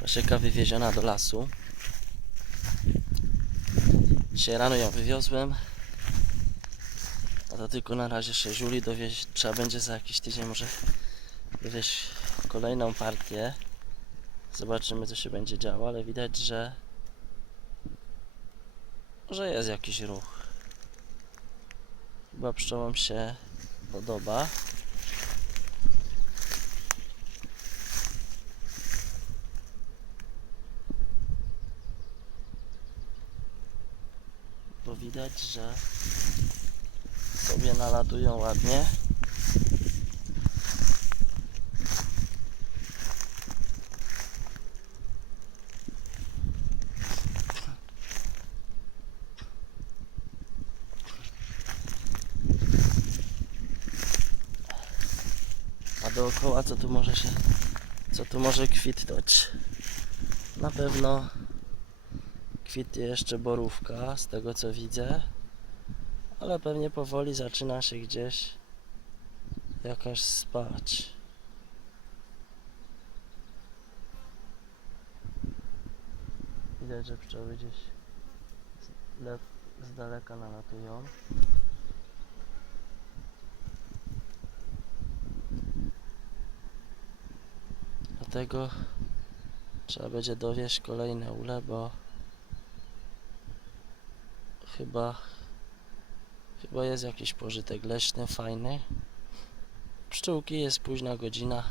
Pasieka wywieziona do lasu. Dzisiaj rano ją wywiozłem. A to tylko na razie 6 uli dowieźć. Trzeba będzie za jakiś tydzień może wywieźć kolejną partię. Zobaczymy co się będzie działo, ale widać, że że jest jakiś ruch. Chyba pszczołom się podoba. Bo widać, że sobie nalatują ładnie. A dookoła co tu może się, co tu może kwitnąć? Na pewno kwitnie jeszcze borówka, z tego co widzę, ale pewnie powoli zaczyna się gdzieś jakaś spać. Widać, że pszczoły gdzieś z, le- z daleka nalatują. Dlatego trzeba będzie dowieść kolejne ule, bo chyba chyba jest jakiś pożytek leśny fajny. Pszczółki jest późna godzina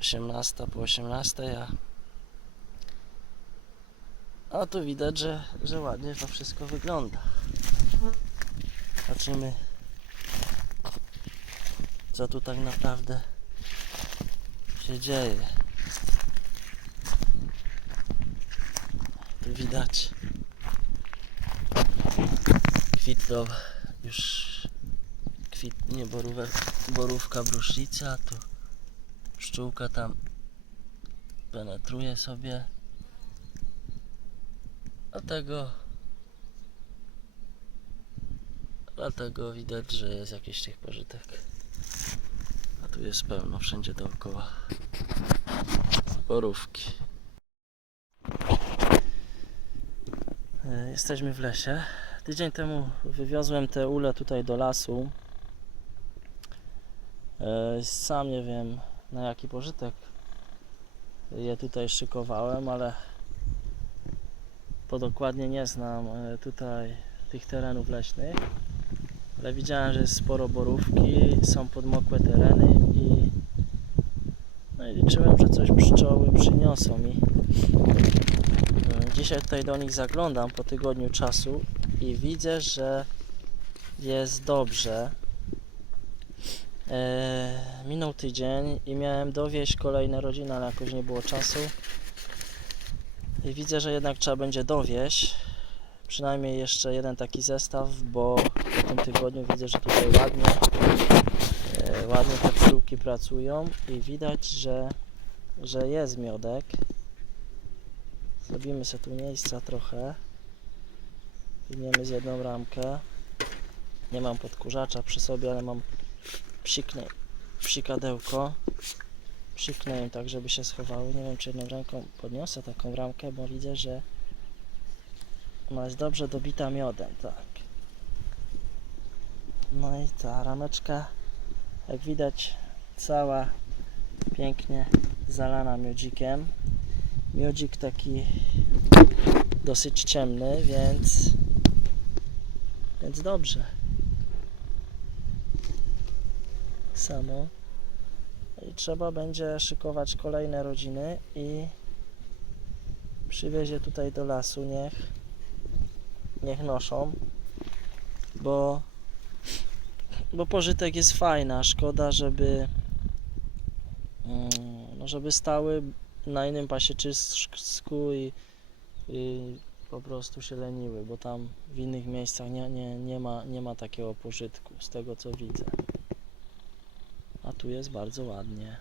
18 po 18, a a tu widać, że, że ładnie to wszystko wygląda. Zobaczymy co tu tak naprawdę się dzieje. Tu widać kwitną już kwitnie borówek, borówka bruszlica, tu pszczółka tam penetruje sobie. Dlatego dlatego widać, że jest jakiś tych pożytek. A tu jest pełno wszędzie dookoła borówki. E, Jesteśmy w lesie. Tydzień temu wywiozłem te ule tutaj do lasu. E, Sam nie wiem na jaki pożytek je tutaj szykowałem, ale po dokładnie nie znam e, tutaj tych terenów leśnych. Ale widziałem, że jest sporo borówki, są podmokłe tereny i no i liczyłem, że coś pszczoły przyniosą mi. E, Dzisiaj tutaj do nich zaglądam po tygodniu czasu i widzę, że jest dobrze. E, minął tydzień i miałem dowieść kolejne rodziny, ale jakoś nie było czasu. I widzę, że jednak trzeba będzie dowieść. Przynajmniej jeszcze jeden taki zestaw, bo w tym tygodniu widzę, że tutaj ładnie, e, ładnie te pszczółki pracują i widać, że, że jest miodek. Zrobimy sobie tu miejsca trochę. Wyjmiemy z jedną ramkę. Nie mam podkurzacza przy sobie, ale mam psiknę, psikadełko. Psiknę im tak, żeby się schowały. Nie wiem, czy jedną ręką podniosę taką ramkę, bo widzę, że ona jest dobrze dobita miodem, tak. No i ta rameczka, jak widać, cała pięknie zalana miodzikiem. Miodzik taki dosyć ciemny, więc więc dobrze. Samo. I trzeba będzie szykować kolejne rodziny i przywiezie tutaj do lasu, niech niech noszą, bo bo pożytek jest fajna, szkoda, żeby mm, no, żeby stały na innym pasieczysku i, i po prostu się leniły, bo tam w innych miejscach nie, nie, nie, ma, nie ma takiego pożytku, z tego co widzę. A tu jest bardzo ładnie.